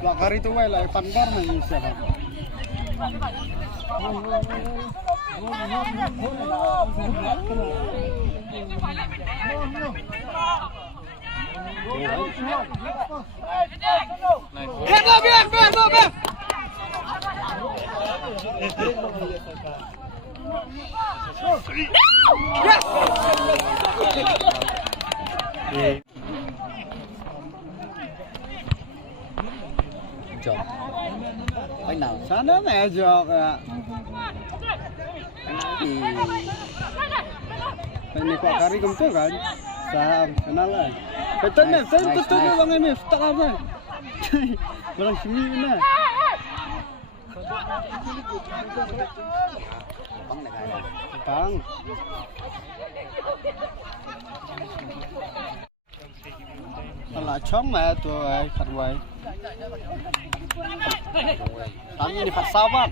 Lakar itu wae lah pandar nang siapa. Jok. Anh nào? Sana mẹ jok ạ. Ini kok kari gemtu kan? Saham, kenal lah. Betul nih, betul bang Emil, tak apa. Barang sini mana? Bang. Là chóng mẹ tôi phạt quay. Tắm như đi phạt sao bác?